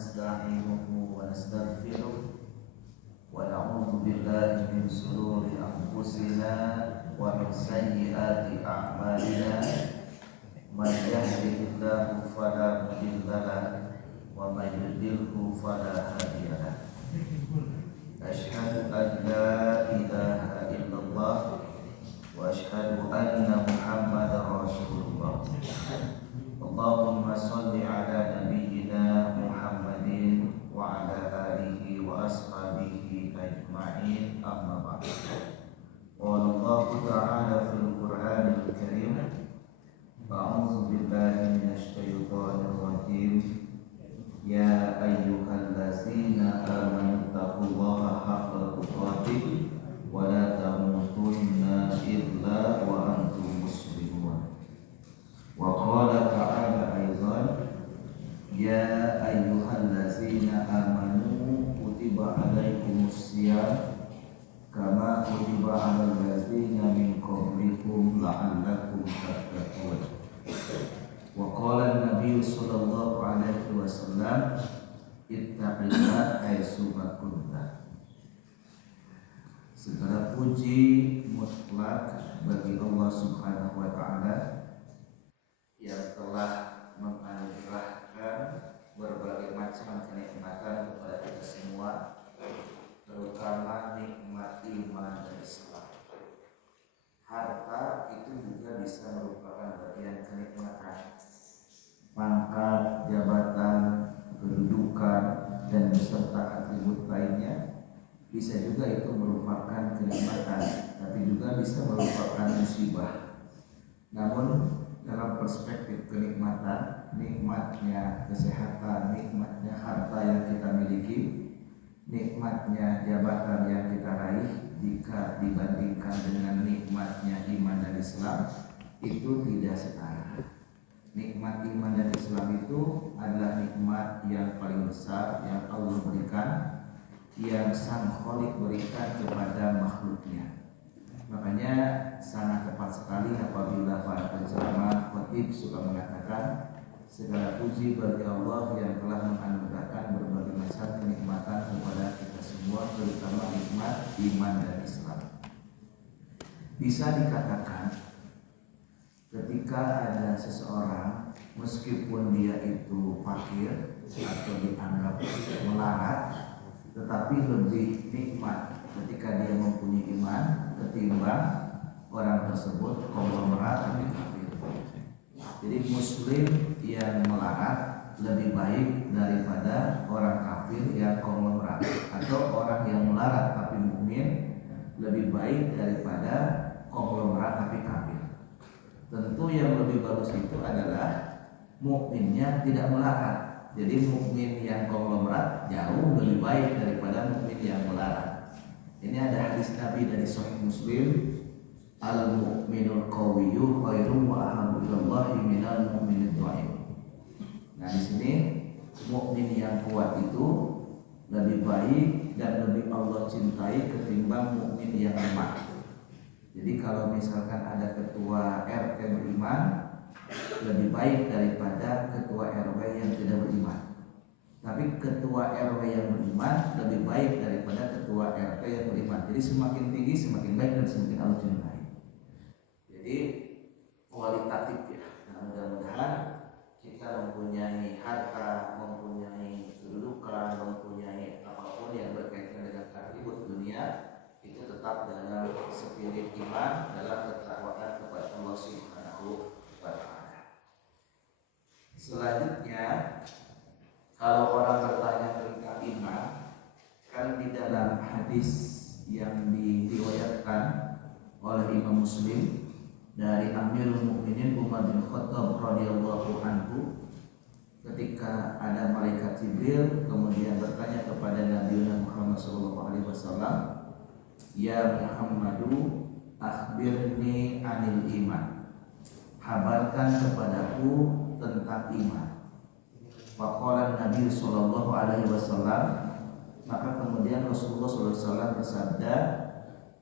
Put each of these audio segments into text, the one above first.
نستعينه ونستغفره ونعوذ بالله من شرور أنفسنا ومن سيئات أعمالنا من يهده الله فلا مضل له ومن يضلله فلا هادي له أشهد أن لا إله إلا الله وأشهد أن محمدا رسول الله اللهم صل على نبينا محمد وعلى آله وأصحابه أجمعين أما بعد قال الله تعالى في القرآن الكريم أعوذ بالله من الشيطان الرجيم يا أيها الذين آمنوا اتقوا الله حق تقاته ولا تموتن إلا وأنتم مسلمون وقال تعالى أيضا يا أيها الذين آمنوا كتب عليكم الصيام كما كتب على الذين من قبلكم لعلكم تتقون وقال النبي صلى الله عليه وسلم اتق الله حيثما كنت. Segala puji mutlak bagi Allah Subhanahu wa taala yang telah menganugerahkan berbagai macam kenikmatan kepada kita semua, terutama nikmat iman dan Islam. Harta itu juga bisa merupakan bagian kenikmatan. Pangkat, jabatan, kedudukan, dan beserta atribut lainnya bisa juga itu merupakan kenikmatan, tapi juga bisa merupakan musibah. Namun dalam perspektif kenikmatan, nikmatnya kesehatan, nikmatnya harta yang kita miliki, nikmatnya jabatan yang kita raih, jika dibandingkan dengan nikmatnya iman dan Islam, itu tidak setara. Nikmat iman dan Islam itu adalah nikmat yang paling besar yang Allah berikan, yang Sang Khalik berikan kepada makhluknya. Makanya sangat tepat sekali apabila para penceramah khatib suka mengatakan segala puji bagi Allah yang telah menganugerahkan berbagai macam kenikmatan kepada kita semua, terutama nikmat iman dan Islam. Bisa dikatakan ketika ada seseorang meskipun dia itu fakir atau dianggap melarat, tetapi lebih nikmat ketika dia mempunyai iman ketimbang orang tersebut konglomerat tapi kafir. Jadi muslim yang melarat lebih baik daripada orang kafir yang konglomerat, atau orang yang melarat tapi mukmin lebih baik daripada konglomerat tapi kafir. Tentu yang lebih bagus itu adalah mukminnya tidak melarat. Jadi mukmin yang konglomerat jauh lebih baik daripada mukmin yang melarat. Ini ada hadis Nabi dari Sahih Muslim, al-mu'minul qawiyyu khairum wa ahabbu ilallahi minal mu'minid dhaif. Nah, di sini mukmin yang kuat itu lebih baik dan lebih Allah cintai ketimbang mukmin yang lemah. Jadi kalau misalkan ada ketua RT beriman, lebih baik daripada ketua RW yang tidak beriman. Tapi ketua RW yang beriman lebih baik daripada ketua RT yang beriman. Jadi semakin tinggi semakin baik dan semakin Allah cintai. Jadi kualitatif ya. Nah, mudah-mudahan kita mempunyai harta, mempunyai kedudukan, mempunyai apapun yang berkaitan dengan atribut dunia, itu tetap dalam spirit iman, dalam ketakwaan kepada Allah Subhanahu wa taala. Selanjutnya, kalau orang bertanya tentang iman, kan di dalam hadis yang diriwayatkan oleh Imam Muslim dari Amirul Mukminin Umar bin Khattab radhiyallahu anhu, ketika ada malaikat Jibril kemudian bertanya kepada Nabi Muhammad SAW, ya Muhammadu akhbirni anil iman, habarkan kepadaku tentang iman. Faqala Nabi sallallahu alaihi wasallam, maka kemudian Rasulullah sallallahu alaihi wasallam bersabda,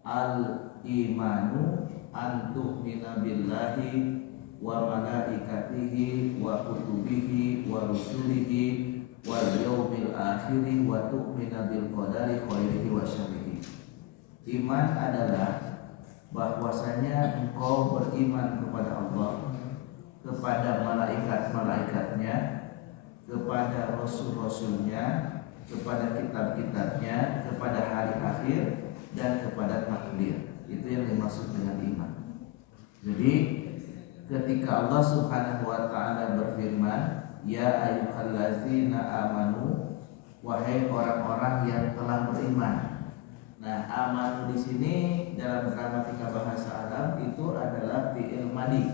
al imanu an tu'mina billahi wa malaikatihi wa kutubihi wa rusulihi wal akhiri wa tu'mina bil qadari khairihi wa syarrihi. Iman adalah bahwasanya engkau beriman kepada Allah, kepada malaikat-malaikatnya, kepada rasul-rasulnya, kepada kitab-kitabnya, kepada hari akhir, dan kepada takdir. Itu yang dimaksud dengan iman. Jadi ketika Allah Subhanahu wa taala berfirman, ya ayyuhallazina amanu, wahai orang-orang yang telah beriman. Nah, amanu di sini dalam gramatika bahasa Arab itu adalah fi'il madi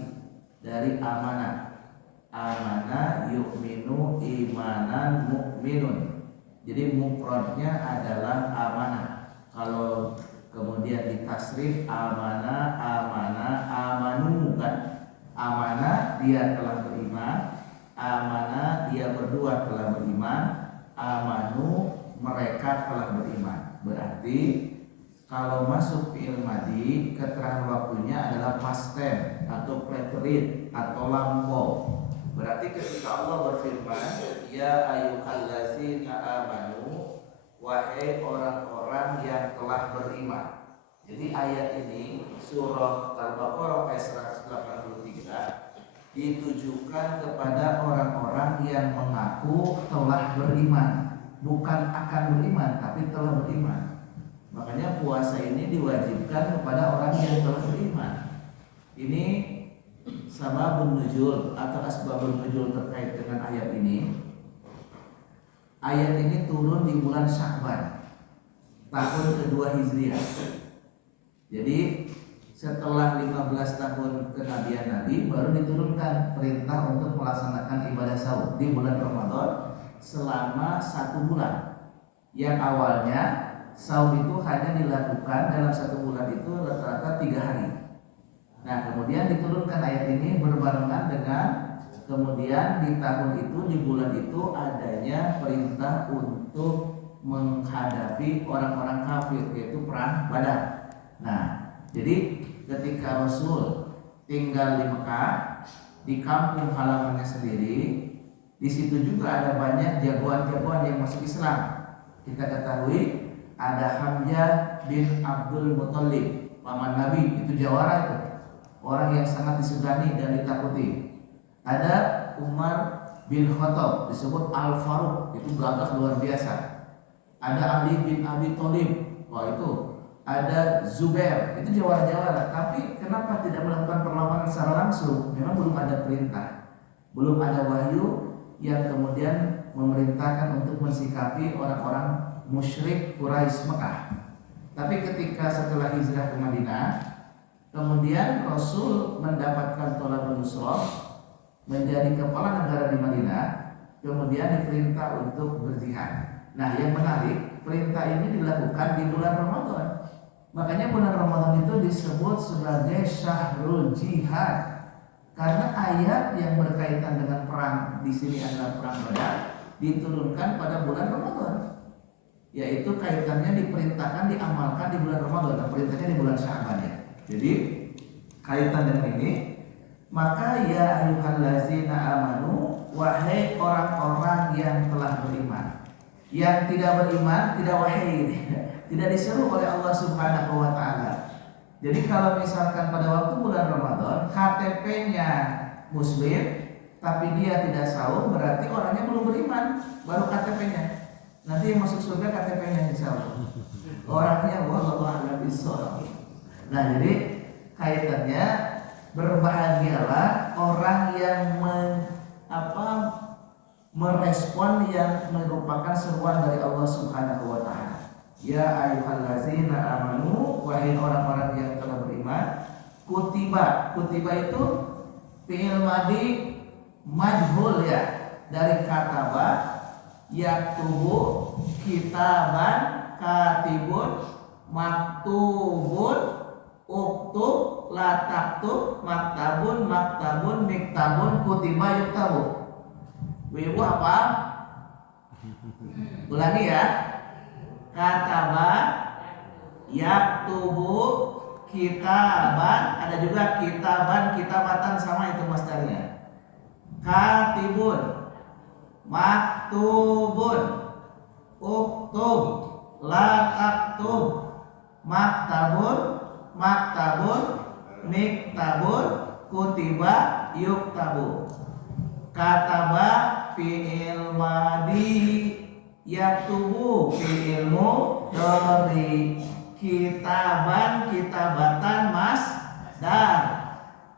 dari amanah. Amanah yu'minu imanan mu'minun. Jadi mufradnya adalah amanah. Kalau kemudian ditasrif amanah, amanah, amanu kan? Amanah dia telah beriman, amanah dia berdua telah beriman, amanu mereka telah beriman. Berarti kalau masuk fi'il madi, keterangan waktunya adalah past tense atau preterite atau lampau. Berarti ketika Allah berfirman, ya ayyuhallazina amanu, wahai orang-orang yang telah beriman. Jadi ayat ini surah Al-Baqarah ayat 183 ditujukan kepada orang-orang yang mengaku telah beriman. Bukan akan beriman, tapi telah beriman. Makanya puasa ini diwajibkan kepada orang yang telah beriman. Ini sababun nuzul atau asbabun nuzul terkait dengan ayat ini. Ayat ini turun di bulan Sya'ban tahun kedua Hijriah. Jadi setelah 15 tahun kenabian Nabi baru diturunkan perintah untuk melaksanakan ibadah saum di bulan Ramadan selama 1 bulan. Yang awalnya saum itu hanya dilakukan dalam 1 bulan itu rata-rata 3 hari. Nah, kemudian diturunkan ayat ini berbarengan dengan kemudian di tahun itu, di bulan itu adanya perintah untuk menghadapi orang-orang kafir, yaitu perang Badar. Nah, jadi ketika Rasul tinggal di Mekah, di kampung halamannya sendiri, di situ juga ada banyak jagoan-jagoan yang masuk Islam. Kita ketahui ada Hamzah bin Abdul Muthalib, paman Nabi, itu jawara itu, orang yang sangat disegani dan ditakuti. Ada Umar bin Khattab, disebut Al-Faruq, itu gagah luar biasa. Ada Ali bin Abi Thalib, wah itu. Ada Zubair, itu jawara-jawara. Tapi kenapa tidak melakukan perlawanan secara langsung? Memang belum ada perintah, belum ada wahyu yang kemudian memerintahkan untuk mensikapi orang-orang musyrik Quraisy Mekah. Tapi ketika setelah hijrah ke Madinah, kemudian Rasul mendapatkan tolabun nusrah, menjadi kepala negara di Madinah, kemudian diperintah untuk berjihad. Nah, yang menarik, perintah ini dilakukan di bulan Ramadan. Makanya bulan Ramadan itu disebut sebagai Syahrul Jihad, karena ayat yang berkaitan dengan perang di sini adalah perang Badar diturunkan pada bulan Ramadan, yaitu kaitannya diperintahkan diamalkan di bulan Ramadan. Nah, perintahnya di bulan Sya'ban ya. Jadi kaitan dengan ini, maka ya ayyuhallazina amanu, wahai orang-orang yang telah beriman. Yang tidak beriman tidak wahai, tidak diseru oleh Allah Subhanahu wa taala. Jadi kalau misalkan pada waktu bulan Ramadan KTP-nya muslim tapi dia tidak saum, berarti orangnya belum beriman, baru KTP-nya. Nanti yang masuk surga KTP-nya insyaallah. Orangnya wallahu a'lam bishawab. Nah, jadi kaitannya berbahagialah orang yang merespon yang merupakan seruan dari Allah Subhanahu wa taala. Ya ayyuhallazina amanu, wahai orang-orang yang telah beriman, kutiba. Kutiba itu fi'il madi majhul ya, dari kataba, yaktubu, kitaban, katibun, maktubun, uktub, lataktub, maktabun, maktabun, miktabun, kutiba, yuktabu. Ibu apa? Ulangi ya. Kataba, yaktubu, kitaban, ada juga kitaban, kitabatan, sama itu masdarnya. Katibun, maktubun, uktub, la taktub, maktabun, maktabun, miktabun, kutiba, yuktabu. Kataba fi'il madi, yaktubu fi'il mudhari, kitaban, kitabatan masdar,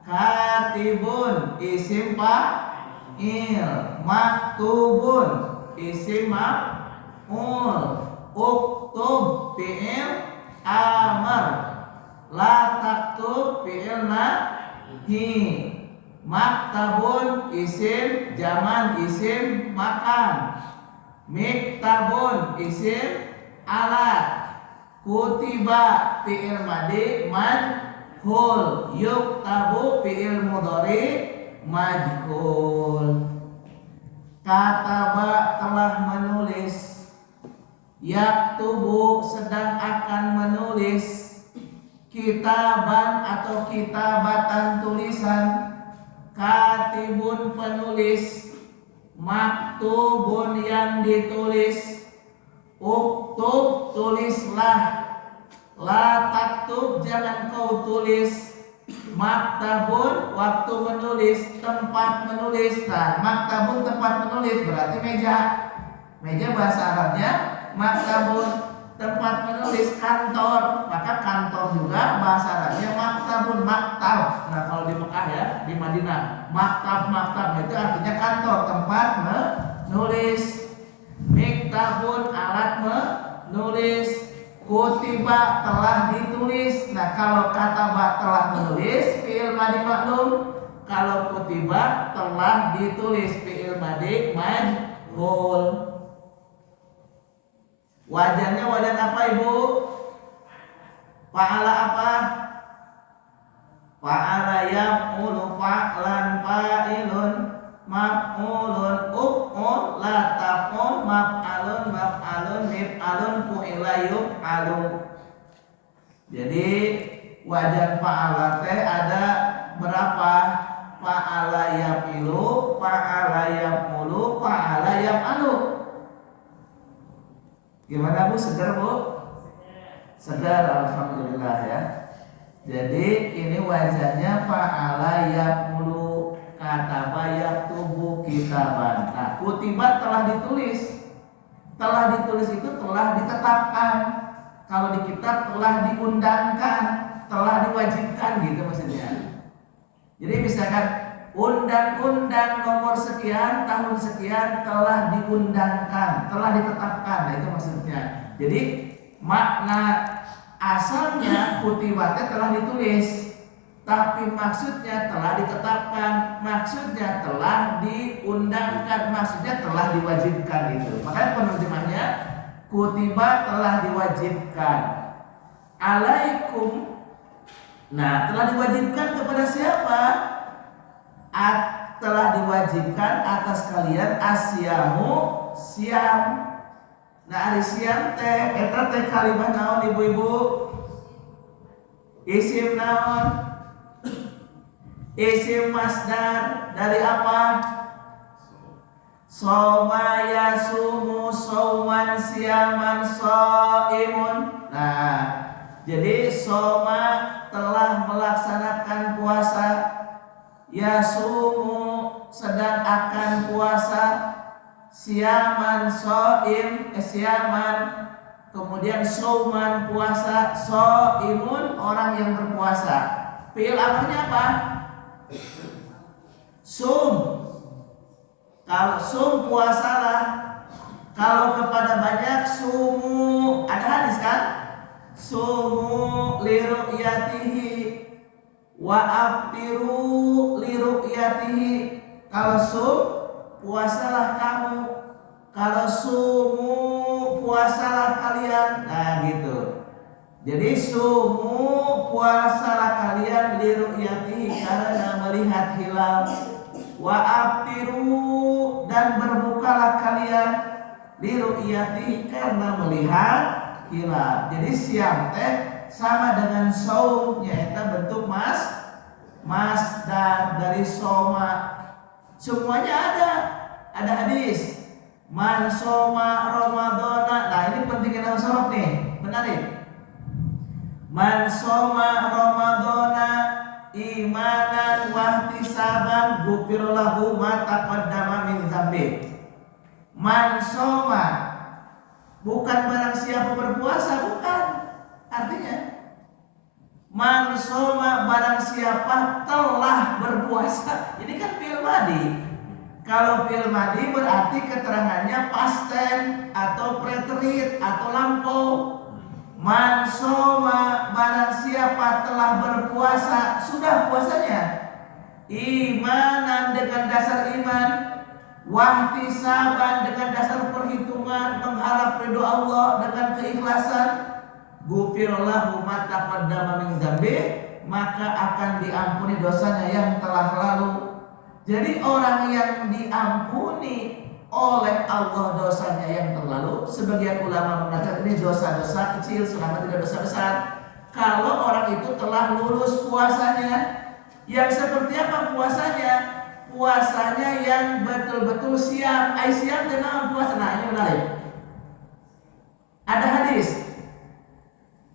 katibun isim fa'il, maktubun isim maf'ul, uktub fi'il amar, la taktub fi'il nahi, maktabun isim jaman isim makan, miktabun isim alat, kutiba fi'il madi majhul, yuktabu fi'il mudhari majhul. Kataba telah menulis, yaktubu sedang akan menulis, kitaban atau kitabatan tulisan, katibun penulis, maktubun yang ditulis, uktub tulislah, la taktub jangan kau tulis, maktabun waktu menulis, tempat menulis. Nah, maktabun tempat menulis berarti meja. Meja bahasa Arabnya maktabun. Tempat menulis kantor, maka kantor juga bahasa Arabnya maktabun, maktab. Nah, kalau di Mekah ya, di Madinah, maktab itu artinya kantor, tempat menulis. Miktabun alat menulis, kutiba telah ditulis. Nah, kalau kataba telah menulis fi'il madi maklum, kalau kutiba telah ditulis fi'il madi majhul. Wajannya wajan apa Ibu? Fa'ala apa? Fa'ala yaf'ulu fa'lan fa'ilun maf'ulun uf'ul la taf'ul maf'alun maf'alun mif'alun fu'ila yuf'alu. Jadi wajan fa'ala teh ada berapa? Fa'ala yaf'ilu, fa'ala yaf'ulu, fa'ala yaf'alu. Gimana Bu? Segar Bu? Segar, alhamdulillah ya. Jadi ini wajannya fa'ala yaf'ulu, kataba yaktubu, kitaban. Nah, kutibat telah ditulis. Telah ditulis itu telah ditetapkan. Kalau di kitab telah diundangkan, telah diwajibkan gitu maksudnya. Jadi misalkan undang-undang nomor sekian tahun sekian telah diundangkan, telah ditetapkan. Nah, itu maksudnya. Jadi makna asalnya kutibatnya telah ditulis, tapi maksudnya telah ditetapkan, maksudnya telah diundangkan, maksudnya telah diwajibkan itu. Makanya penerjemahnya kutiba telah diwajibkan. Alaikum. Nah, telah diwajibkan kepada siapa? Telah diwajibkan atas kalian asyamu siam. Nah, ari siam teh eta teh kalimah naon ibu-ibu? Isim naon? Isim masdar dari apa? Soma yasumu sauman siaman shaimun. Nah, jadi soma telah melaksanakan puasa, yasumu sedang akan puasa, siaman shaim siaman, kemudian sauman puasa, shaimun orang yang berpuasa. Fi'il amarnya apa? Sum. Kalau sum puasalah. Kalau kepada banyak sumu, ada hadis kan? Sumu liru'yatihi wa aftiru liru'yatihi. Kalau sum puasalah kamu, kalau sumu puasalah kalian. Nah gitu. Jadi sumu puasalah kalian liru'yatihi karena melihat hilal, wa aftiru dan berbukalah kalian liru'yatihi karena melihat hilal. Jadi siam teh sama dengan saum, yaitu bentuk masdar dari soma. Semuanya ada hadis. Man soma Ramadana. Nah, ini pentingnya dalam sorok nih, menarik. Man soma Ramadana imanan wahtisaban ghufira lahu ma taqaddama min dzambi. Man soma bukan barang siapa berpuasa, bukan. Artinya man soma barang siapa telah berpuasa. Ini kan fi'il madhi. Kalau fi'il madhi berarti keterangannya past tense atau preterite atau lampau. Man soma barang siapa telah berpuasa, sudah puasanya. Imanan dengan dasar iman, wahtisaban dengan dasar perhitungan, mengharap ridho Allah dengan keikhlasan, ghufira lahu ma taqaddama min dzambi, maka akan diampuni dosanya yang telah lalu. Jadi orang yang diampuni oleh Allah dosanya yang terlalu, sebagian ulama mengatakan ini dosa-dosa kecil selama tidak dosa besar. Kalau orang itu telah lulus puasanya, yang seperti apa puasanya? Puasanya yang betul-betul siap. Siap dengan puasa. Nah, ini menarik. Ada hadis.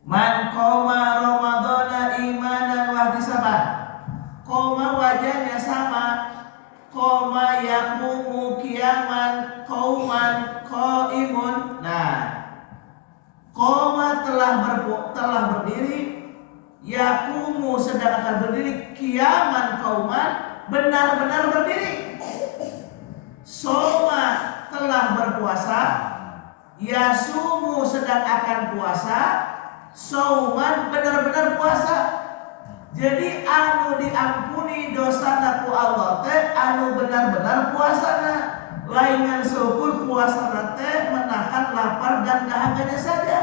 Man qoma Ramadana imanan wahtisaban. Qoma wajahnya sama. Qoma yaqumu qiyaman qauman qaimun. Nah, qoma telah berdiri, yaqumu sedang akan berdiri, qiyaman qauman benar-benar berdiri. Soma telah berpuasa, yasumu sedang akan puasa, sauman benar-benar puasa. Jadi anu diampuni dosa naku Allah teh anu benar-benar puasana. Laingan syukur puasana teh menahan lapar dan dahaganya saja.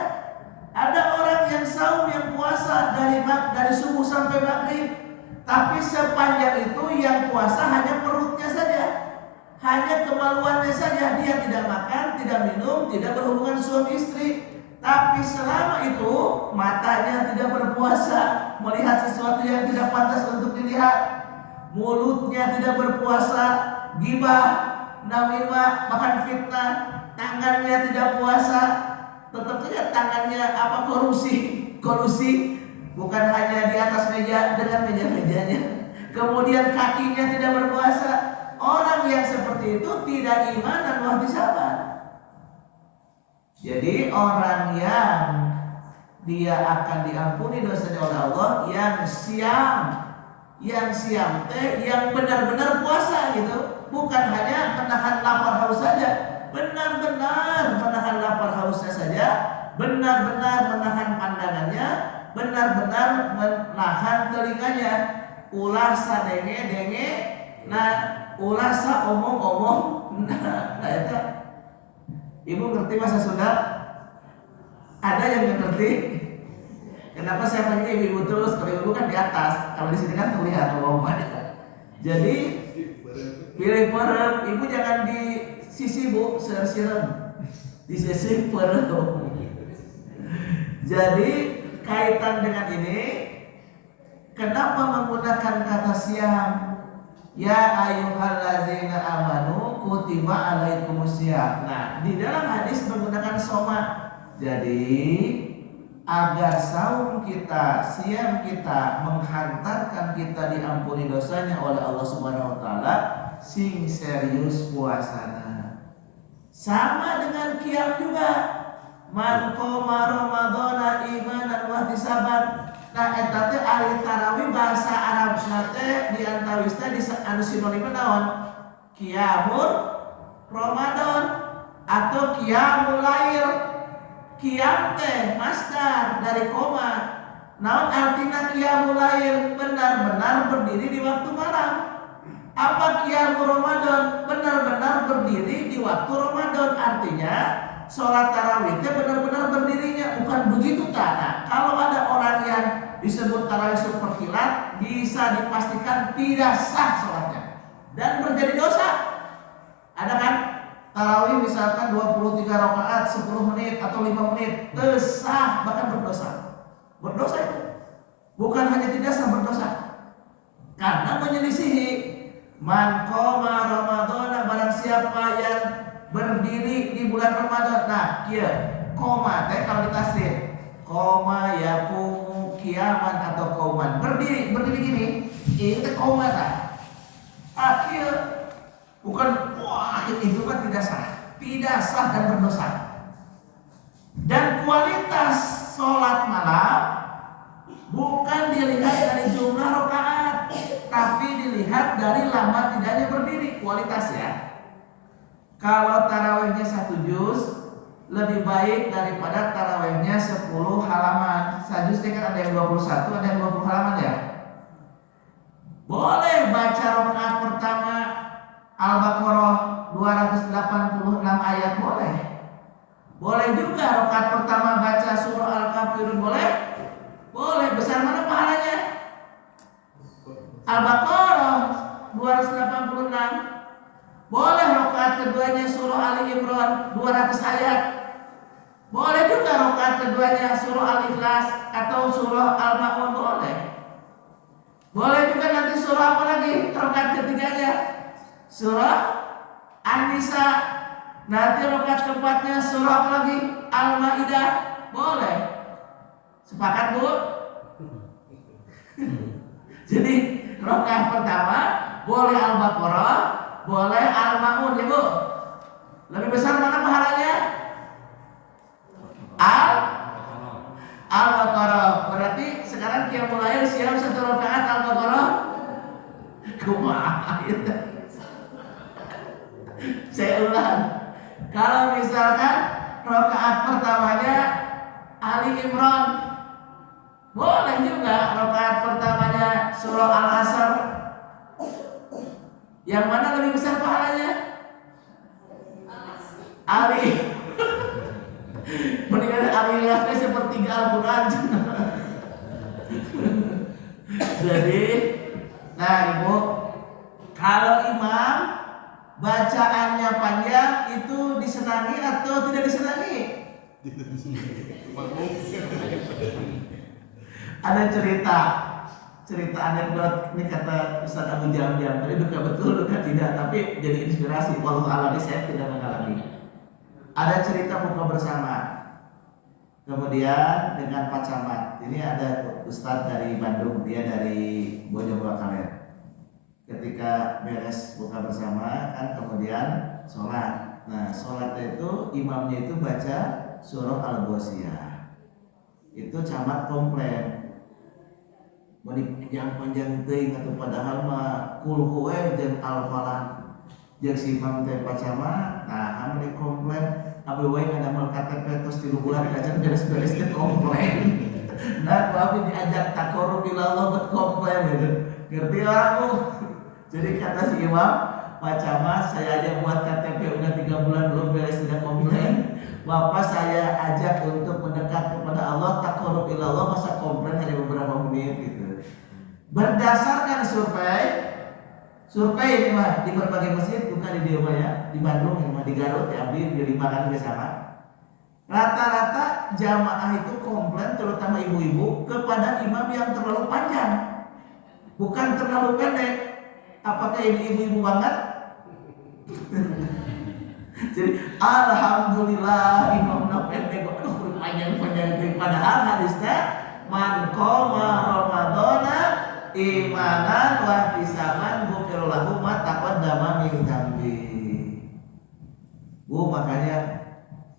Ada orang yang saum yang puasa dari subuh sampai maghrib, tapi sepanjang itu yang puasa hanya perutnya saja, hanya kemaluannya saja. Dia tidak makan, tidak minum, tidak berhubungan suami istri. Tapi selama itu matanya tidak berpuasa, melihat sesuatu yang tidak pantas untuk dilihat. Mulutnya tidak berpuasa, gibah, namimah, bahkan fitnah. Tangannya tidak puasa, tetap saja tangannya kolusi, bukan hanya di atas meja dengan meja-mejanya. Kemudian kakinya tidak berpuasa. Orang yang seperti itu tidak iman dan wahtisaban. Jadi orang yang dia akan diampuni dosanya oleh Allah yang siam teh yang benar-benar puasa gitu, bukan hanya menahan lapar haus saja, benar-benar menahan lapar hausnya saja, benar-benar menahan pandangannya, benar-benar menahan telinganya, ulah sadenge-denge, nah ulah sa omong-omong, nah itu. Ibu ngerti bahasa Sunda? Ada yang nggak ngerti? Kenapa saya panggil ibu terus? Kalau ibu kan di atas, kalau di sini kan terlihat omongannya. Jadi pilih perem, ibu jangan di sisi bu, serem, di sisi perem. Jadi kaitan dengan ini, kenapa menggunakan kata siam? Ya ayyuhallazina amanu kutiba alaikumusiyam. Nah, di dalam hadis menggunakan soma. Jadi agar saum kita, siam kita menghantarkan kita diampuni dosanya oleh Allah Subhanahu wa taala, sing serius puasana. Sama dengan qiyam juga. Man qoma ramadhana imanan wahtisaban. Nah, eta teh ahli tarawih bahasa Arab nate di antawis teh anu sinonim naon? Qiyamul Ramadan atau qiyamul lail. Qiyam teh masdar dari koma. Naon artina qiyamul lail? Benar-benar berdiri di waktu malam. Apa qiyamul Ramadan? Benar-benar berdiri di waktu Ramadan. Artinya sholat tarawih itu benar-benar berdirinya, bukan begitu tanah. Kalau ada orang yang disebut tarawih super kilat, bisa dipastikan tidak sah sholatnya dan terjadi dosa. Ada kan tarawih misalkan 23 rakaat 10 menit atau 5 menit, sah bahkan berdosa. Berdosa itu bukan hanya tidak sah, berdosa karena menyelisihi. Man qoma ramadhana, barang siapa yang berdiri di bulan Ramadan. Nah, kieu koma teh kalau ditasrif koma yaqumu qiyaman atau qauman, berdiri gini, itu koma tah. Akhir bukan wah itu mah tidak sah dan berdosa. Dan kualitas sholat malam bukan dilihat dari jumlah rakaat, tapi dilihat dari lama tidaknya berdiri, kualitas ya. Kalau tarawihnya 1 juz lebih baik daripada tarawihnya 10 halaman. Sajus kan ada yang 21, ada yang 20 halaman ya. Boleh baca rakaat pertama Al-Baqarah 286 ayat boleh. Boleh juga rakaat pertama baca surah Al-Kafirun boleh. Boleh, besar mana pahalanya? Al-Baqarah 286. Boleh rakaat keduanya surah Ali Imran 200 ayat. Boleh juga rakaat keduanya surah Al-Ikhlas atau surah Al-Ma'un boleh. Boleh juga nanti surah apa lagi? Rakaat ketiganya surah An-Nisa. Nanti rakaat keempatnya surah apa lagi? Al-Maidah. Boleh. Sepakat, Bu? Jadi rakaat pertama boleh Al-Baqarah, boleh Al-Ma'un ya, Bu. Lebih besar mana pahalanya? Al-Baqarah. Berarti sekarang qiyamul lail siap 1 rakaat Al-Baqarah. Kumaha itu? Saya ulang. Kalau misalkan rakaat pertamanya Ali Imran, boleh juga rakaat pertamanya surah Al-Asr. Yang mana lebih besar pahalanya? Ali. Mendingan Ali Ikhlasnya sepertiga Al-Quran. Jadi, nah Ibu, kalau imam bacaannya panjang itu disenangi atau tidak disenangi? Ada cerita anekdot ini kata Ustaz Abu Jam-Jam, tapi duka betul duka tidak, tapi jadi inspirasi. Walau alami saya tidak mengalami. Ada cerita buka bersama, kemudian dengan Pak Camat. Ini ada Ustaz dari Bandung, dia dari Bojonegoro. Ketika beres buka bersama kan kemudian sholat. Nah sholatnya itu imamnya itu baca surah Al-Ghasyiyah. Itu Camat komplain, mau panjang teuing atau padahal mah kulhu jeung Al-Falah jeung si imam teh Pak Camat. Nah anu komplain abi we ngadamel KTP terus 3 bulan aja beres-beres teh komplain. Nah abi diajak taqarrub ilallah buat komplain gitu. Ngerti orang Bu? Jadi kata si imam, Pak Camat, saya aja buat KTP udah 3 bulan belum beres tidak komplain. Bapak saya ajak untuk mendekat kepada Allah, taqarrub ilallah, masa komplain hanya beberapa menit gitu. Berdasarkan survei ini mah di berbagai masjid, bukan di Dewa ya, di Bandung, di Garut, di Abdi, di Limangan juga sama. Rata-rata jamaah itu komplain, terutama ibu-ibu, kepada imam yang terlalu panjang, bukan terlalu pendek. Apakah ini ibu-ibu banget? Jadi alhamdulillah imamna pendek, aduh panjang. Padahal hadisnya man qoma ramadhana imanan wa ihtisaban ghufira lahu ma taqaddama min dzambi. Bu, makanya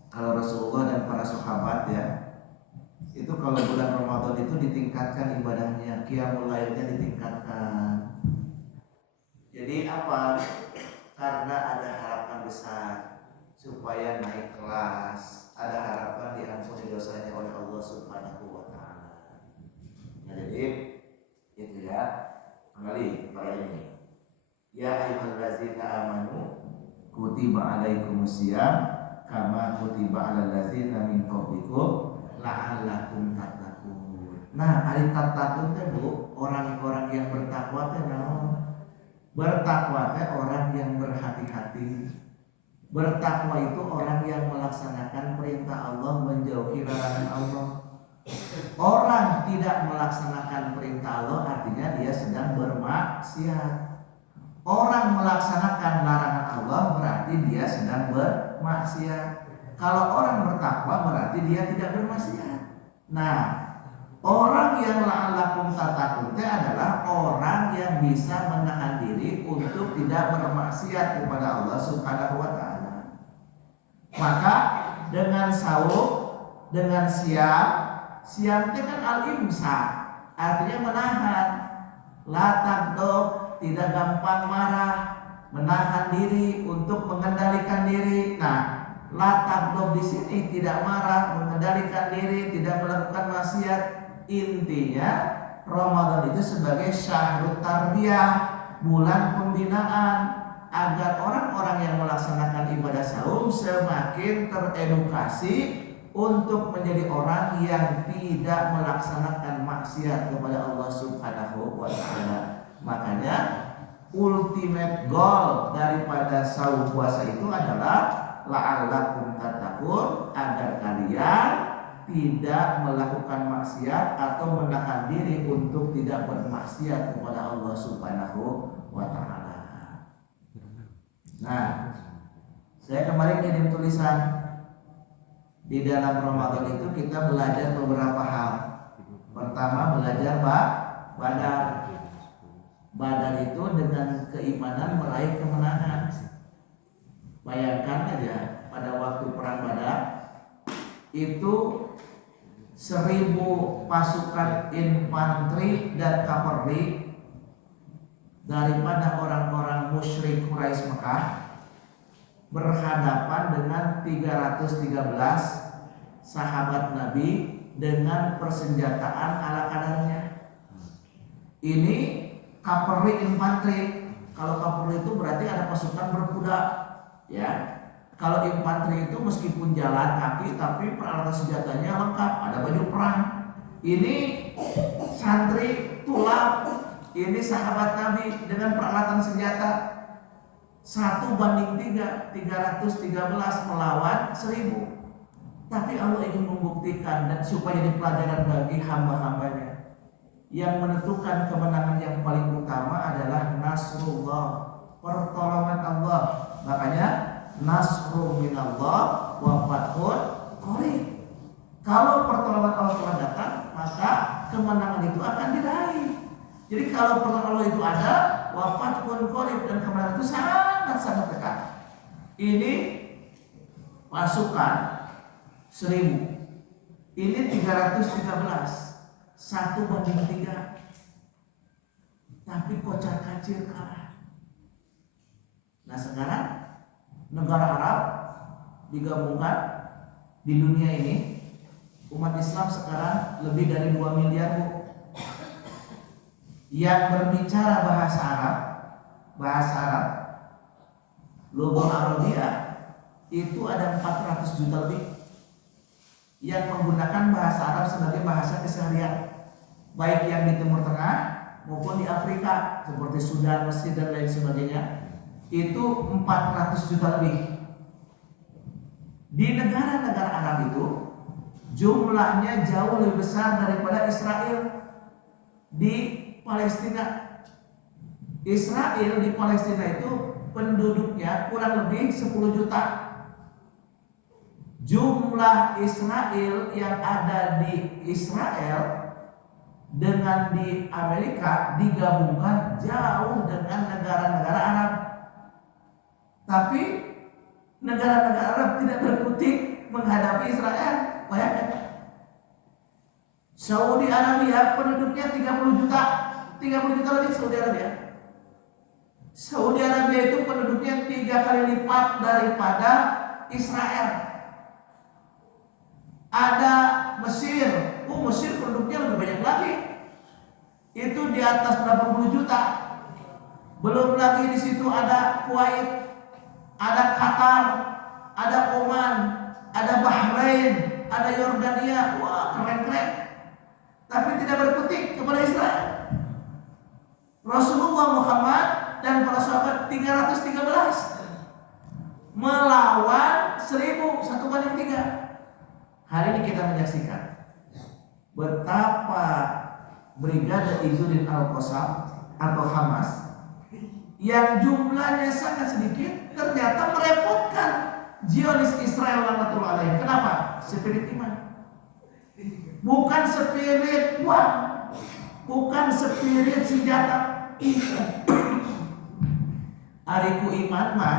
kalau Rasulullah dan para sahabat ya, itu kalau bulan Ramadan itu ditingkatkan ibadahnya, qiyamul lailnya ditingkatkan. Jadi apa? Karena ada harapan besar supaya naik kelas, ada harapan diampuni dosanya oleh Allah Subhanahu wa taala. Nah, jadi itu ya. Kembali kepada ini. Ya ayyuhallazina amanu kutiba alaikumusiyam kama kutiba alal ladzina min qablikum la'allakum tattaqun. Nah, ari tattaqun teh Bu, orang-orang yang bertakwa teh naon? Bertakwa teh orang yang berhati-hati. Bertakwa itu orang yang melaksanakan perintah Allah, menjauhi larangan Allah. Orang tidak melaksanakan perintah Allah artinya dia sedang bermaksiat. Orang melaksanakan larangan Allah berarti dia sedang bermaksiat. Kalau orang bertakwa berarti dia tidak bermaksiat. Nah, orang yang la'allakum tattaqun adalah orang yang bisa menahan diri untuk tidak bermaksiat kepada Allah Subhanahu wa taala. Maka dengan saum, dengan siam itu kan al-imsak, artinya menahan. La taghdab, tidak gampang marah, menahan diri untuk mengendalikan diri. Nah, la taghdab di sini tidak marah, mengendalikan diri, tidak melakukan maksiat. Intinya Ramadan itu sebagai syahrut tarbiyah, bulan pembinaan, agar orang-orang yang melaksanakan ibadah saum semakin teredukasi untuk menjadi orang yang tidak melaksanakan maksiat kepada Allah Subhanahu wa taala. Makanya ultimate goal daripada saum puasa itu adalah la'allakum tattaqun, agar kalian tidak melakukan maksiat atau menahan diri untuk tidak bermaksiat kepada Allah Subhanahu wa taala. Nah, saya kemarin kirim tulisan di dalam Ramadan itu kita belajar beberapa hal. Pertama, belajar badar. Badar itu dengan keimanan meraih kemenangan. Bayangkan aja pada waktu perang Badar itu 1000 pasukan infanteri dan kavalri daripada orang-orang musyrik Quraisy Mekah berhadapan dengan 313 sahabat Nabi dengan persenjataan ala kadarnya. Ini kavalri infanteri. Kalau kavalri itu berarti ada pasukan berkuda, ya. Kalau infanteri itu meskipun jalan kaki tapi peralatan senjatanya lengkap, ada baju perang. Ini santri tulak, ini sahabat Nabi dengan peralatan senjata 1:3, 313 melawan 1000. Tapi Allah ingin membuktikan dan supaya jadi pelajaran bagi hamba-hambanya. Yang menentukan kemenangan yang paling utama adalah nasrullah, pertolongan Allah. Makanya nasru minallah wa fathun qarib. Kalau pertolongan Allah telah datang, maka kemenangan itu akan diraih. Jadi kalau pertolongan Allah itu ada, wa fathun qarib, dan kemenangan itu sangat-sangat dekat. Ini pasukan 1000. Ini 313. 1:3. Tapi kocar kacir kalah. Nah sekarang negara Arab digabungkan di dunia ini, umat Islam sekarang lebih dari 2 miliar, Bu. Yang berbicara bahasa Arab Lughah Arabiyah itu ada 400 juta lebih yang menggunakan bahasa Arab sebagai bahasa keseharian, baik yang di Timur Tengah maupun di Afrika seperti Sudan, Mesir dan lain sebagainya. Itu 400 juta lebih. Di negara-negara Arab itu jumlahnya jauh lebih besar daripada Israel di Palestina. Israel di Palestina itu penduduknya kurang lebih 10 juta. Jumlah Israel yang ada di Israel dengan di Amerika digabungkan jauh dengan negara-negara Arab. Tapi negara-negara Arab tidak berkutik menghadapi Israel. Bayangkan, Saudi Arabia penduduknya 30 juta, 30 juta lebih Saudi Arabia. Saudi Arabia itu penduduknya 3 kali lipat daripada Israel. Ada Mesir, Mesir penduduknya lebih banyak lagi. Itu di atas 80 juta. Belum lagi di situ ada Kuwait, ada Qatar, ada Oman, ada Bahrain, ada Yordania. Wah, keren-keren. Tapi tidak berkutik kepada Israel. Rasulullah Muhammad dan para sahabat 313 melawan 1000, 1:3. Hari ini kita menyaksikan betapa Brigade Izzuddin Al-Qassam atau Hamas yang jumlahnya sangat sedikit ternyata merepotkan Zionis Israel laknatullah alaihim. Kenapa? Spirit iman. Bukan spirit uang, bukan spirit senjata. Ariku iman mah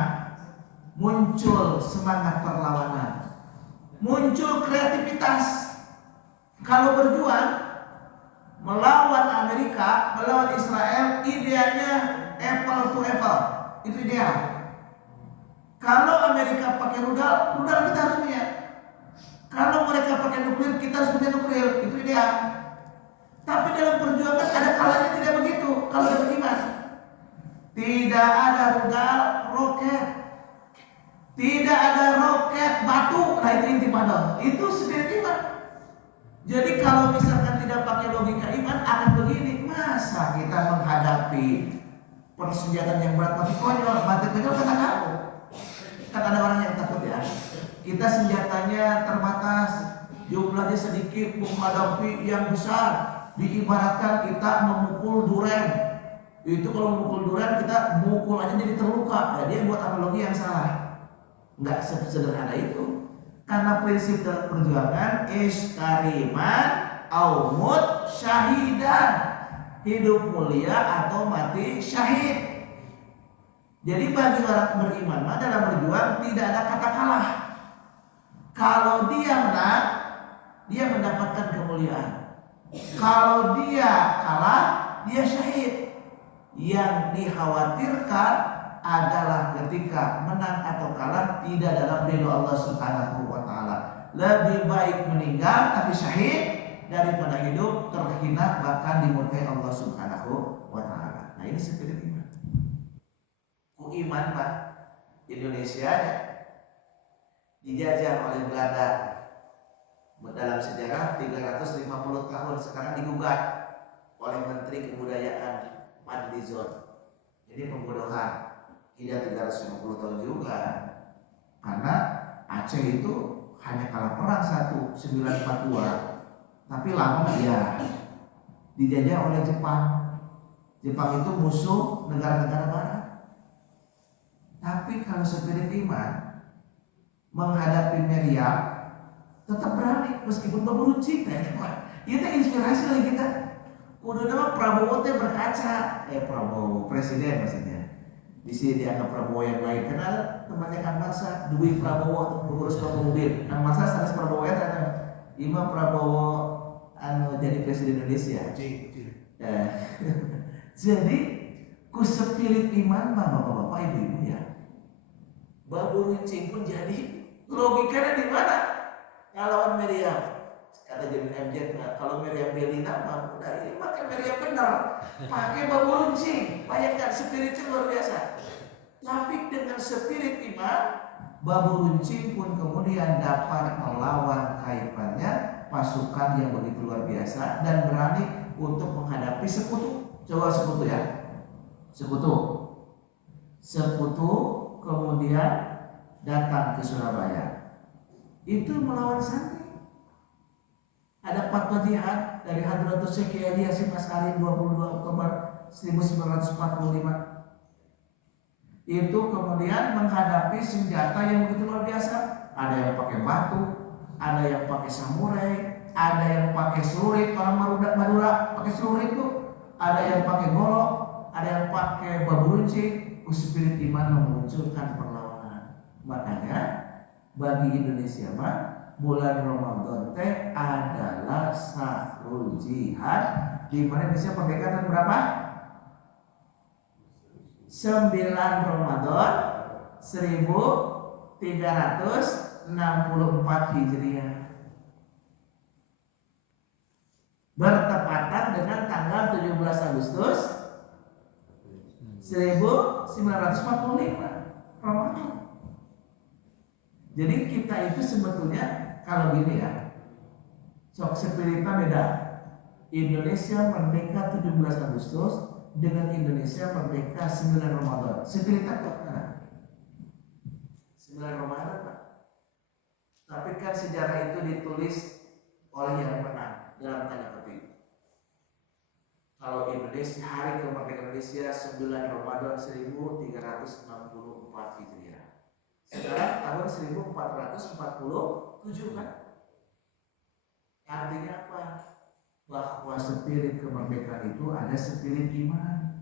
muncul semangat perlawanan, muncul kreativitas. Kalau berjuang melawan Amerika, melawan Israel, idealnya apple to apple, itu ideal. Kalau Amerika pakai rudal, rudal kita harus punya. Kalau mereka pakai nuklir, kita harus punya nuklir, itu ideal. Tapi dalam perjuangan ada kalanya tidak begitu. Kalau ada beriman, tidak ada rudal roket, tidak ada roket batu. Nah itu inti padang, itu spirit iman. Jadi kalau misalkan tidak pakai logika iman akan begini. Masa kita menghadapi persenjataan yang berat mati konyol kata kamu. Kan ada orang yang takut ya. Kita senjatanya terbatas, jumlahnya sedikit menghadapi yang besar. Diibaratkan kita memukul duren. Itu kalau memukul duren kita mukul aja jadi terluka. Ya, dia buat analogi yang salah. Enggak sederhana itu. Karena prinsip dalam perjuangan iskariman aumut syahidan, hidup mulia atau mati syahid. Jadi bagi orang beriman dalam berjuang tidak ada kata kalah. Kalau dia menang, dia mendapatkan kemuliaan. Kalau dia kalah, dia syahid. Yang dikhawatirkan adalah ketika menang atau kalah tidak dalam ridho Allah Subhanahu wa taala. Lebih baik meninggal tapi syahid daripada hidup terhina bahkan dimurkai Allah Subhanahu wa taala. Nah, ini spirit iman. Iman Pak, Indonesia dijajah oleh Belanda dalam sejarah 350 tahun, sekarang digugat oleh Menteri Kebudayaan Fadlizon. Jadi pembodohan. Tidak 350 tahun juga, karena Aceh itu hanya kalah perang 1942, tapi lama ya dijajah oleh Jepang. Jepang itu musuh negara-negara barat. Tapi kalau spirit iman menghadapi Meriam tetap berani meskipun berucing. Itu inspirasi lagi kita. Kudu nama Prabowo teh berkaca, Prabowo presiden maksudnya. Di sini dianggap Prabowo yang lain. Karena temannya Kang Masa, Dwi Prabowo pengurus Prabowo-Bin. Kang Masa sanes Prabowo ya karena Imam Prabowo jadi presiden Indonesia. Jadi ku spirit iman mah bapak-bapak ibu-ibu ya. Babu runcing pun jadi. Logikanya di mana? Ngelawan Meriam. Kata Jamin MJ, kalau Meriam Belina mah udah ini pakai Meriam benar. Pakai babu runcing. Bayangkan spiritnya luar biasa. Tapi dengan spirit iman, babu runcing pun kemudian dapat melawan kaitannya pasukan yang begitu luar biasa dan berani untuk menghadapi sekutu. Coba sekutu ya. Sekutu kemudian datang ke Surabaya. Itu melawan santri. Ada fatwa jihad dari Hadratus Syekh Kiai Hasyim Asy'ari 22 Oktober 1945. Itu kemudian menghadapi senjata yang begitu luar biasa. Ada yang pakai batu, ada yang pakai samurai, ada yang pakai celurit. Orang Madura pakai celurit tuh. Ada yang pakai golok, ada yang pakai babu runcing. Spirit iman memunculkan perlawanan. Makanya bagi Indonesia mah bulan Ramadan teh adalah syahrul jihad, di mana Indonesia merdeka tahun berapa? 9 Ramadan 1364 Hijriah. Bertepatan dengan tanggal 17 Agustus 1945 Ramadan. Jadi kita itu sebetulnya kalau gini ya, sok spiritnya beda. Indonesia merdeka 17 Agustus dengan Indonesia merdeka 9 Ramadan. Spiritnya mana? 9 Ramadan Pak. Tapi kan sejarah itu ditulis oleh yang menang dalam tanda petik. Kalau Indonesia, hari kemerdekaan Indonesia 9 Ramadan 1364 Hijriah. Sekarang tahun 1447 kan? Artinya apa? Bahwa spirit kemerdekaan itu ada spirit iman.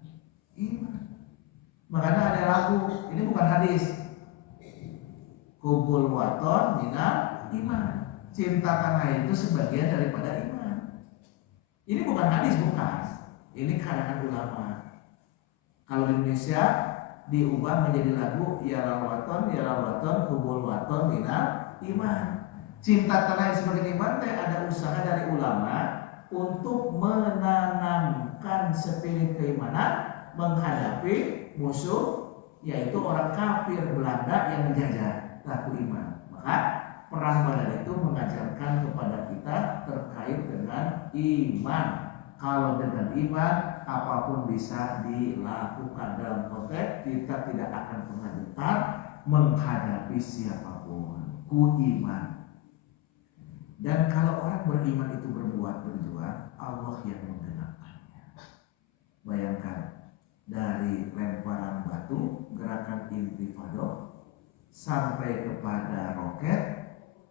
Makanya ada lagu, ini bukan hadis. Kubul waton minal iman. Cinta tanah itu sebagian daripada iman. Ini bukan hadis, bukan. Ini karangan ulama. Kalau di Indonesia diubah menjadi lagu ya waton kubul waton minal iman. Cinta tanah sebagai iman ada usaha dari ulama untuk menanamkan spirit keimanan menghadapi musuh, yaitu orang kafir Belanda yang menjajah laku iman. Maka perang Badar itu mengajarkan kepada kita terkait dengan iman. Kalau dengan iman apapun bisa dilakukan. Dalam konteks kita tidak akan pernah gentar menghadapi siapapun. Ku iman. Dan kalau orang beriman itu berjuang, Allah yang menggerakkannya. Bayangkan, dari lemparan batu, gerakan intifada, sampai kepada roket,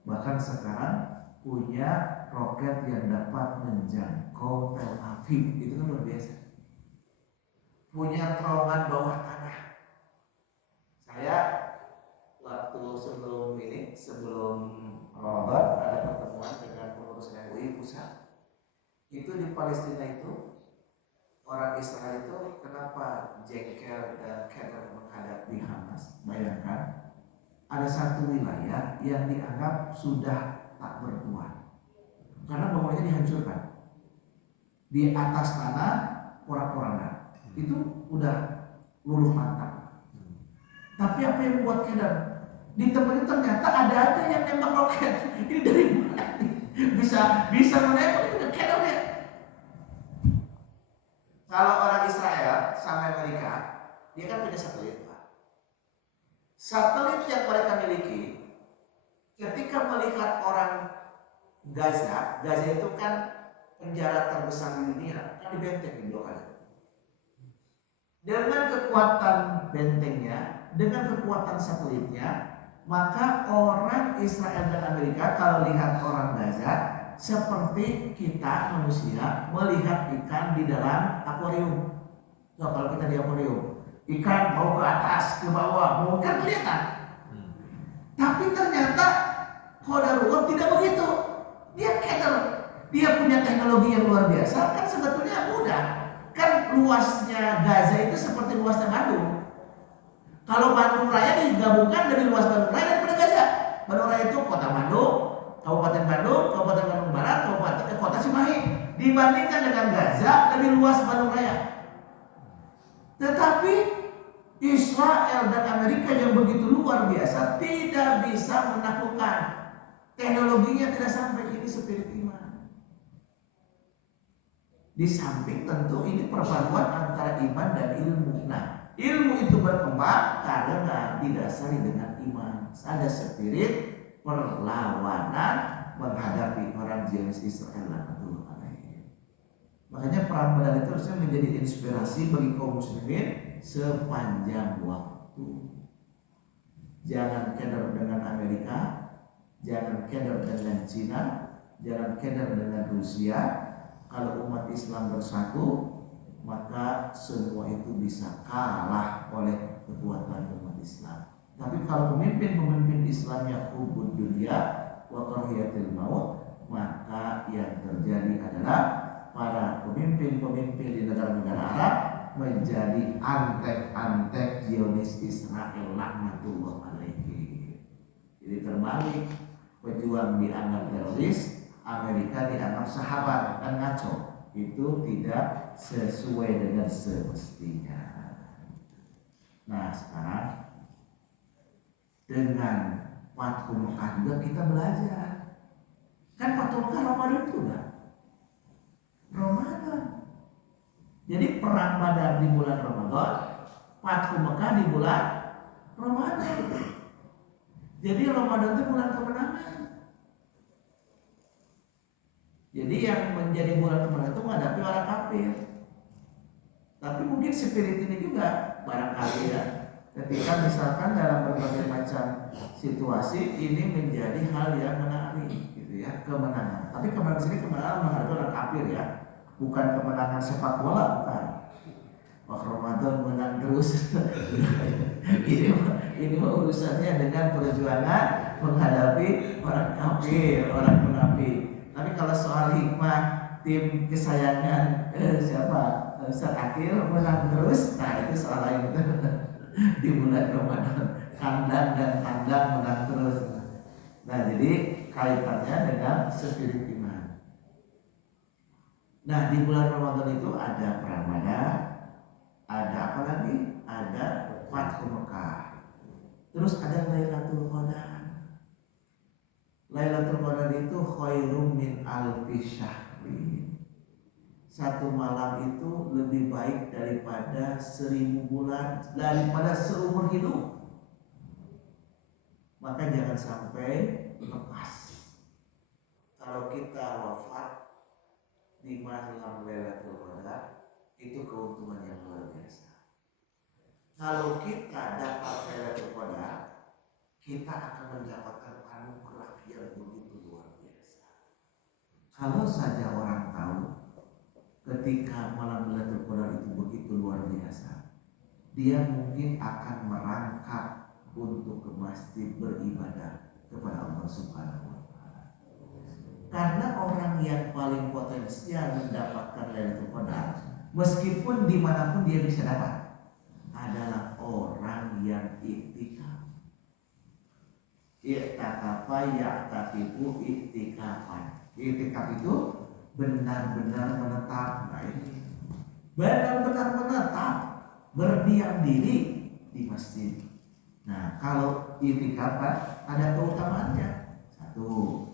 bahkan sekarang punya roket yang dapat menjangkau Tel Aviv. Itu kan luar biasa. Punya terowongan bawah tanah. Saya waktu sebelum Ramadan ada pertemuan dengan pengurus MUI pusat. Itu di Palestina itu orang Israel itu kenapa jengkel dan keder menghadapi Hamas? Bayangkan, ada satu wilayah yang dianggap sudah tak bertuan karena bangunannya dihancurkan. Di atas tanah porak-porandan itu udah luluh lantak. Tapi apa yang membuat keder? Di tempat itu ternyata ada aja yang nembak roket. Ini dari mana? Bisa menembak, itu udah keder ya. Kalau orang Israel sama Amerika, dia kan punya satelit, Pak. Satelit yang mereka miliki, ketika melihat orang Gaza itu kan penjara terbesar di dunia, kan dibenteng di blokade. Dengan kekuatan bentengnya, dengan kekuatan satelitnya, maka orang Israel dan Amerika kalau lihat orang Gaza seperti kita manusia melihat ikan di dalam akuarium. So, kalau kita di akuarium, ikan mau ke atas, ke bawah, mau kan kelihatan. Tapi ternyata qadarullah tidak begitu. Dia keder, dia punya teknologi yang luar biasa. Kan sebetulnya mudah. Kan luasnya Gaza itu seperti luasnya Bandung. Kalau Bandung Raya digabungkan lebih luas Bandung Raya daripada Gaza. Bandung Raya itu kota Bandung, Kabupaten Bandung Barat, kota Cimahi. Dibandingkan dengan Gaza lebih luas Bandung Raya. Tetapi Israel dan Amerika yang begitu luar biasa tidak bisa menaklukkan. Teknologinya tidak sampai. Ini spirit iman. Di samping tentu ini perpaduan antara iman dan ilmu. Nah, ilmu itu berkembang karena didasari dengan iman. Ada spirit perlawanan menghadapi orang Zionis Israel. Makanya perang Badar itu harusnya menjadi inspirasi bagi kaum muslimin sepanjang waktu. Jangan keder dengan Amerika, jangan keder dengan Cina, jangan keder dengan Rusia. Kalau umat Islam bersatu, maka semua itu bisa kalah oleh kekuatan umat Islam. Tapi kalau pemimpin-pemimpin Islam yang hubud dunia wa karahiyatil maut, maka yang terjadi adalah para pemimpin-pemimpin di negara-negara Arab menjadi antek-antek Zionis Israel laknatullah alaihi. Jadi terbalik, pejuang dianggap teroris, Amerika dianggap sahabat, kan ngaco. Itu tidak sesuai dengan semestinya. Nah sekarang dengan Fathu Mekah juga kita belajar. Kan Fathu Mekah Ramadan juga. Ramadan. Jadi perang Badar di bulan Ramadan, Fathu Mekah di bulan Ramadan. Jadi Ramadan itu bulan kemenangan. Jadi yang menjadi bulan kemenangan itu menghadapi orang kafir. Tapi mungkin spirit ini juga barangkali ya, ketika misalkan dalam berbagai macam situasi ini menjadi hal yang menarik gitu ya, kemenangan. Tapi kemenangan di sini kemenangan menghadapi orang kafir ya, bukan kemenangan sepak bola, bukan. Wah, Ramadan menang terus. ini mah urusannya dengan perjuangan menghadapi orang kafir, orang munafik. Tapi kalau soal hikmah tim kesayangan siapa Ustaz Akil menang terus, nah itu soal lain. Di bulan Ramadan kandang dan kandang menang terus. Nah jadi kaitannya dengan spirit iman. Nah di bulan Ramadan itu ada Ramadan, ada apa lagi? Ada Fathu Mekah. Terus ada Lailatul Qadar. Lailatul Qadar itu khairum min alfi syahrin. Satu malam itu lebih baik daripada 1000 bulan, daripada seumur hidup. Maka jangan sampai lepas. Kalau kita wafat di malam Lailatul Qadar, itu keuntungan yang luar biasa. Kalau kita dapat Lailatul Qadar, kita akan mendapatkan anugerah yang begitu luar biasa. Kalau saja orang tahu ketika malam Lailatul Qadar itu begitu luar biasa, dia mungkin akan merangkak untuk ke masjid beribadah kepada Allah Subhanahu wa Ta'ala. Karena orang yang paling potensial mendapatkan Lailatul Qadar, meskipun dimanapun dia bisa dapat, adalah orang yang iktikaf. I'takafa ya'takifu iktikafan. Iktikaf itu benar-benar menetap. Nah ini benar-benar menetap, berdiam diri di masjid. Nah kalau iktikaf ada keutamaannya. Satu,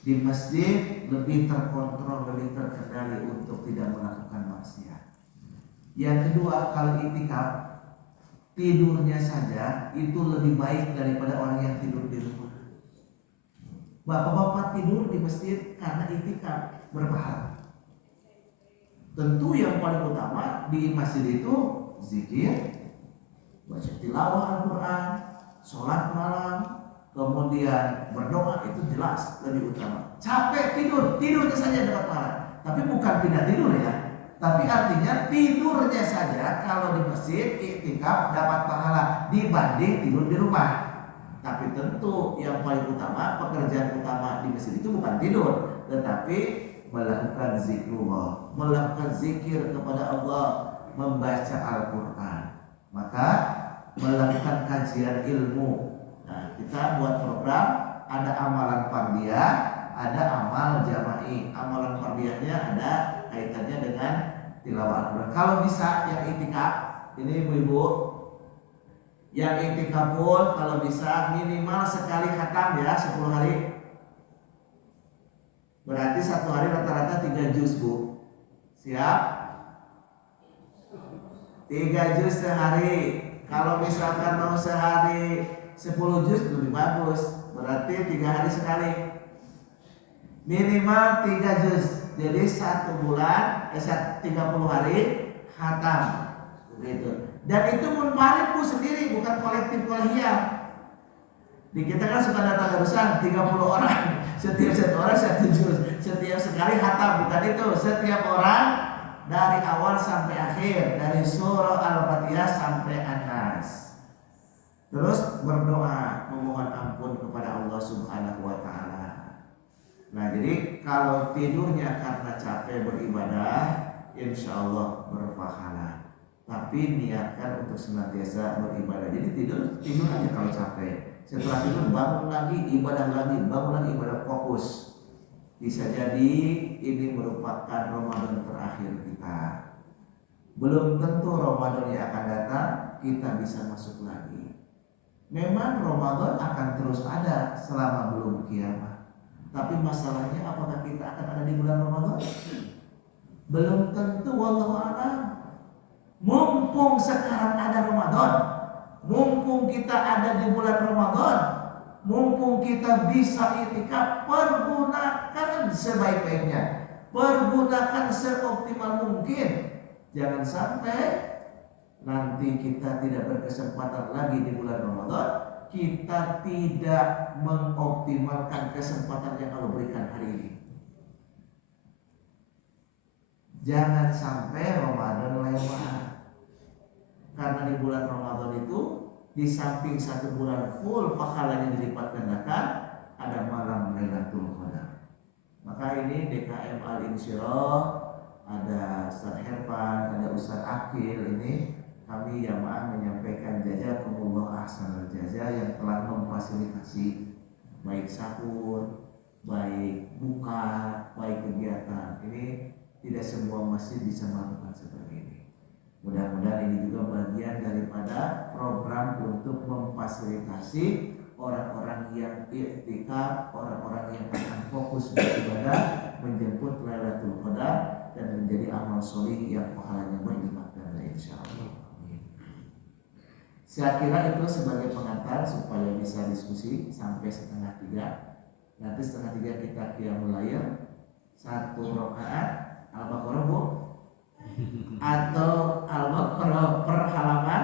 di masjid lebih terkontrol, lebih terkendali untuk tidak melakukan maksiat. Yang kedua, kalau iktikaf tidurnya saja itu lebih baik daripada orang yang tidur di rumah. Bapak-bapak tidur di masjid karena iktikaf berpahala. Tentu yang paling utama di masjid itu zikir, baca tilawah Al-Quran, sholat malam, kemudian berdoa, itu jelas lebih utama. Capek tidurnya saja dapat pahala. Tapi bukan pindah tidur ya. Tapi artinya tidurnya saja kalau di masjid iktikaf dapat pahala dibanding tidur di rumah. Tapi tentu yang paling utama, pekerjaan utama di masjid itu bukan tidur, tetapi melakukan zikrullah, melakukan zikir kepada Allah, membaca Al-Quran. Maka melakukan kajian ilmu. Nah, kita buat program, ada amalan fardhiyah, ada amal jama'i. Amalan fardhiyahnya ada kaitannya dengan tilawah Al-Quran. Kalau bisa yang iktikaf, ini ibu-ibu yang iktikaf pun kalau bisa minimal sekali khatam ya, 10 hari. Berarti satu hari rata-rata 3 juz bu. Siap? 3 juz sehari. Kalau misalkan mau sehari 10 juz lebih bagus. Berarti 3 hari sekali. Minimal 3 juz. Jadi 1 bulan 30 hari khatam. Begitu. Dan itu munfarid bu sendiri, bukan kolektif kolehiyah. Di kita kan suka ada tadarusan 30 orang. Setiap satu orang 1 juz. Setiap sekali khatam, bukan itu. Setiap orang dari awal sampai akhir, dari surah Al-Fatihah sampai An-Nas. Terus berdoa, memohon ampun kepada Allah Subhanahu wa Ta'ala. Nah, jadi kalau tidurnya karena capek beribadah, insya Allah berpahala. Tapi niatkan untuk senantiasa beribadah. Jadi tidur aja kalau capek. Setelah tidur bangun lagi, ibadah lagi, bangun lagi, ibadah, fokus. Bisa jadi ini merupakan Ramadan terakhir kita. Belum tentu Ramadan yang akan datang kita bisa masuk lagi. Memang Ramadan akan terus ada selama belum kiamat. Tapi masalahnya apakah kita akan ada di bulan Ramadan? Belum tentu, wallahu a'lam. Mumpung sekarang ada Ramadan, mumpung kita ada di bulan Ramadan, mumpung kita bisa iktikaf, pergunakan sebaik-baiknya, pergunakan seoptimal mungkin. Jangan sampai nanti kita tidak berkesempatan lagi di bulan Ramadan, kita tidak mengoptimalkan kesempatan yang Allah berikan hari ini. Jangan sampai Ramadan lewat. Karena di bulan Ramadan itu di samping satu bulan full pahalanya dilipat gandakan, ada malam Lailatul Qadar. Maka ini DKM Al-Insyirah, ada Ustaz Herpan, ada Ustaz Akil, ini kami jamaah menyampaikan jazakumullah ahsanal jaza yang telah memfasilitasi baik sahur, baik buka, baik kegiatan. Ini tidak semua masjid bisa melakukan seperti ini. Mudah-mudahan ini juga bagian daripada program untuk memfasilitasi orang-orang yang i'tikaf, orang-orang yang akan fokus beribadah, menjemput Lailatul Qadar dan menjadi amal solih yang pahalanya berlipat ganda insyaallah. Amin. Saya kira itu sebagai pengantar supaya bisa diskusi sampai 2:30. Nanti 2:30 kita qiyamul lail 1 rakaat Al-Baqarah Bu atau Al-Baqarah per halaman,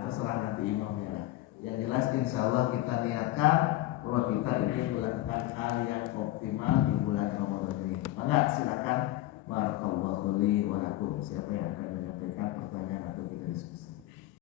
terserah nanti imamnya. Yang jelas insya Allah kita niatkan bahwa kita ini melakukan hal yang optimal di bulan Ramadan ini. Maka silakan barakallahu li wa lakum. Siapa yang akan menyampaikan pertanyaan atau kita diskusi?